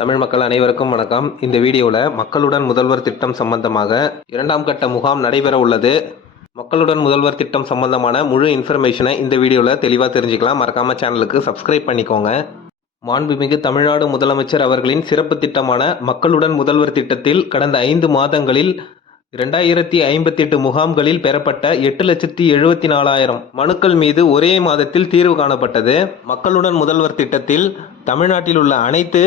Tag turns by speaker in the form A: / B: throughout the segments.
A: தமிழ் மக்கள் அனைவருக்கும் வணக்கம். இந்த வீடியோவில் மக்களுடன் முதல்வர் திட்டம் சம்பந்தமாக இரண்டாம் கட்ட முகாம் நடைபெற உள்ளது. மக்களுடன் முதல்வர் திட்டம் சம்பந்தமான முழு இன்ஃபர்மேஷனை இந்த வீடியோவில் தெளிவாக தெரிஞ்சுக்கலாம். மறக்காம சேனலுக்கு சப்ஸ்கிரைப் பண்ணிக்கோங்க. மாண்புமிகு தமிழ்நாடு முதலமைச்சர் அவர்களின் சிறப்பு திட்டமான மக்களுடன் முதல்வர் திட்டத்தில் கடந்த ஐந்து மாதங்களில் இரண்டாயிரத்தி ஐம்பத்தி எட்டு முகாம்களில் பெறப்பட்ட எட்டு லட்சத்தி எழுபத்தி நாலாயிரம் மனுக்கள் மீது ஒரே மாதத்தில் தீர்வு காணப்பட்டது. மக்களுடன் முதல்வர் திட்டத்தில் தமிழ்நாட்டில் உள்ள அனைத்து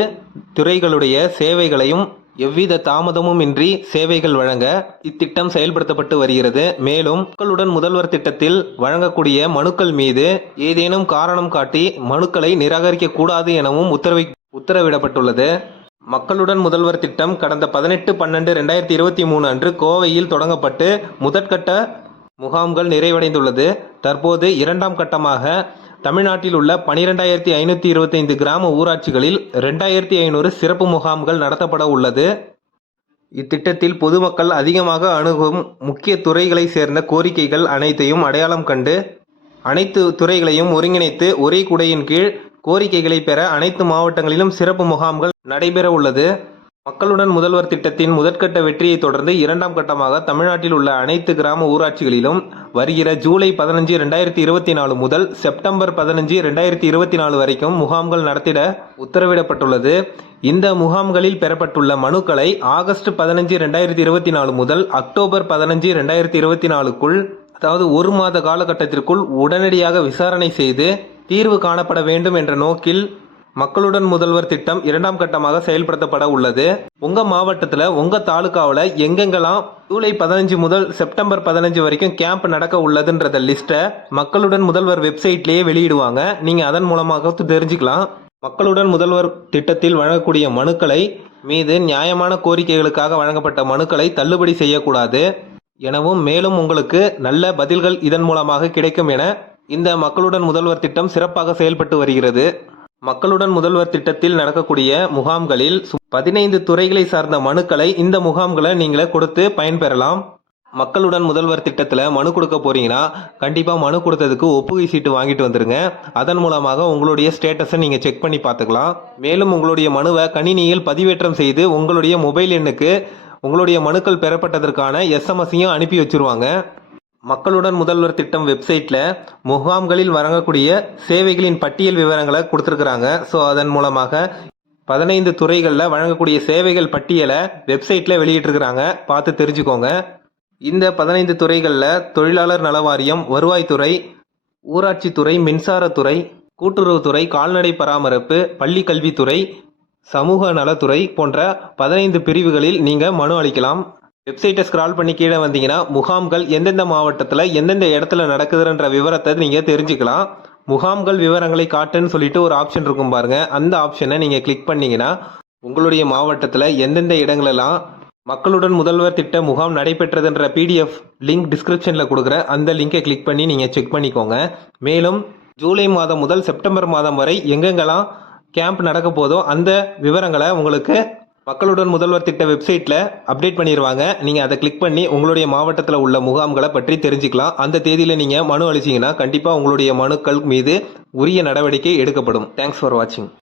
A: துறைகளுடைய சேவைகளையும் எவ்வித தாமதமும் இன்றி சேவைகள் வழங்க இத்திட்டம் செயல்படுத்தப்பட்டு வருகிறது. மேலும் மக்களுடன் முதல்வர் திட்டத்தில் வழங்கக்கூடிய மனுக்கள் மீது ஏதேனும் காரணம் காட்டி மனுக்களை நிராகரிக்க கூடாது எனவும் உத்தரவி உத்தரவிடப்பட்டுள்ளது. மக்களுடன் முதல்வர் திட்டம் கடந்த பதினெட்டு பன்னெண்டு ரெண்டாயிரத்தி இருபத்தி மூணு அன்று கோவையில் தொடங்கப்பட்டு முதற்கட்ட முகாம்கள் நிறைவடைந்துள்ளது. தற்போது இரண்டாம் கட்டமாக தமிழ்நாட்டில் உள்ள பனிரெண்டாயிரத்தி ஐநூற்றி இருபத்தைந்து கிராம ஊராட்சிகளில் ரெண்டாயிரத்தி ஐநூறு சிறப்பு முகாம்கள் நடத்தப்பட உள்ளது. இத்திட்டத்தில் பொதுமக்கள் அதிகமாக அணுகும் முக்கிய துறைகளை சேர்ந்த கோரிக்கைகள் அனைத்தையும் அடையாளம் கண்டு அனைத்து துறைகளையும் ஒருங்கிணைத்து ஒரே குடையின் கீழ் கோரிக்கைகளை பெற அனைத்து மாவட்டங்களிலும் சிறப்பு முகாம்கள் நடைபெற உள்ளது. மக்களுடன் முதல்வர் திட்டத்தின் முதற்கட்ட வெற்றியை தொடர்ந்து இரண்டாம் கட்டமாக தமிழ்நாட்டில் உள்ள அனைத்து கிராம ஊராட்சிகளிலும் வருகிற ஜூலை பதினஞ்சு ரெண்டாயிரத்தி இருபத்தி நாலு முதல் செப்டம்பர் பதினஞ்சு ரெண்டாயிரத்தி இருபத்தி நாலு வரைக்கும் முகாம்கள் நடத்திட உத்தரவிடப்பட்டுள்ளது. இந்த முகாம்களில் பெறப்பட்டுள்ள மனுக்களை ஆகஸ்ட் பதினஞ்சு ரெண்டாயிரத்தி இருபத்தி நாலு முதல் அக்டோபர் பதினஞ்சு ரெண்டாயிரத்தி இருபத்தி நாலுக்குள் அதாவது ஒரு மாத காலகட்டத்திற்குள் உடனடியாக விசாரணை செய்து தீர்வு காணப்பட வேண்டும் என்ற நோக்கில் மக்களுடன் முதல்வர் திட்டம் இரண்டாம் கட்டமாக செயல்படுத்தப்பட உள்ளது. உங்க மாவட்டத்தில் உங்க தாலுகாவில் எங்கெங்கெல்லாம் ஜூலை பதினஞ்சு முதல் செப்டம்பர் பதினஞ்சு வரைக்கும் கேம்ப் நடக்க உள்ளதுன்றத லிஸ்ட்டை மக்களுடன் முதல்வர் வெப்சைட்லேயே வெளியிடுவாங்க. நீங்க அதன் மூலமாக தெரிஞ்சுக்கலாம். மக்களுடன் முதல்வர் திட்டத்தில் வழங்கக்கூடிய மனுக்களை மீது நியாயமான கோரிக்கைகளுக்காக வழங்கப்பட்ட மனுக்களை தள்ளுபடி செய்யக்கூடாது. எனவும் மேலும் உங்களுக்கு நல்ல பதில்கள் இதன் மூலமாக கிடைக்கும் என இந்த மக்களுடன் முதல்வர் திட்டம் சிறப்பாக செயல்பட்டு வருகிறது. மக்களுடன் முதல்வர் திட்டத்தில் நடக்கக்கூடிய முகாம்களில் பதினைந்து துறைகளை சார்ந்த மனுக்களை இந்த முகாம்களை நீங்களே கொடுத்து பயன்பெறலாம். மக்களுடன் முதல்வர் திட்டத்தில் மனு கொடுக்க போறீங்கன்னா கண்டிப்பாக மனு கொடுத்ததுக்கு ஒப்புகை சீட்டு வாங்கிட்டு வந்துருங்க. அதன் மூலமாக உங்களுடைய ஸ்டேட்டஸை நீங்கள் செக் பண்ணி பார்த்துக்கலாம். மேலும் உங்களுடைய மனுவை கணினியில் பதிவேற்றம் செய்து உங்களுடைய மொபைல் எண்ணுக்கு உங்களுடைய மனுக்கள் பெறப்பட்டதற்கான எஸ்எம்எஸையும் அனுப்பி வச்சிருவாங்க. மக்களுடன் முதல்வர் திட்டம் வெப்சைட்டில் முகாம்களில் வழங்கக்கூடிய சேவைகளின் பட்டியல் விவரங்களை கொடுத்துருக்குறாங்க. ஸோ அதன் மூலமாக பதினைந்து துறைகளில் வழங்கக்கூடிய சேவைகள் பட்டியலை வெப்சைட்டில் வெளியிட்டிருக்கிறாங்க. பார்த்து தெரிஞ்சுக்கோங்க. இந்த பதினைந்து துறைகளில் தொழிலாளர் நல வாரியம் வருவாய்த்துறை ஊராட்சித்துறை மின்சாரத்துறை கூட்டுறவுத்துறை கால்நடை பராமரிப்பு பள்ளி கல்வித்துறை சமூக நலத்துறை போன்ற பதினைந்து பிரிவுகளில் நீங்கள் மனு அளிக்கலாம். வெப்சைட்டை ஸ்க்ரால் பண்ணி கீழே வந்தீங்கன்னா முகாம்கள் எந்தெந்த மாவட்டத்தில் எந்தெந்த இடத்துல நடக்குதுன்ற விவரத்தை நீங்கள் தெரிஞ்சுக்கலாம். முகாம்கள் விவரங்களை காட்டுன்னு சொல்லிட்டு ஒரு ஆப்ஷன் இருக்கும் பாருங்க. அந்த ஆப்ஷனை நீங்கள் கிளிக் பண்ணீங்கன்னா உங்களுடைய மாவட்டத்தில் எந்தெந்த இடங்களெல்லாம் மக்களுடன் முதல்வர் திட்ட முகாம் நடைபெற்றதுன்ற பிடிஎஃப் லிங்க் டிஸ்கிரிப்ஷனில் கொடுக்குற அந்த லிங்கை கிளிக் பண்ணி நீங்கள் செக் பண்ணிக்கோங்க. மேலும் ஜூலை மாதம் முதல் செப்டம்பர் மாதம் வரை எங்கெங்கெல்லாம் கேம்ப் நடக்க போதோ அந்த விவரங்களை உங்களுக்கு மக்களுடன் முதல்வர் திட்ட வெப்சைட்டில் அப்டேட் பண்ணிடுவாங்க நீங்கள் அதை கிளிக் பண்ணி உங்களுடைய மாவட்டத்தில் உள்ள முகாம்களை பற்றி தெரிஞ்சுக்கலாம். அந்த தேதியில் நீங்கள் மனு அளிச்சிங்கன்னா கண்டிப்பாக உங்களுடைய மனுக்கள் மீது உரிய நடவடிக்கை எடுக்கப்படும். தேங்க்ஸ் ஃபார் வாட்சிங்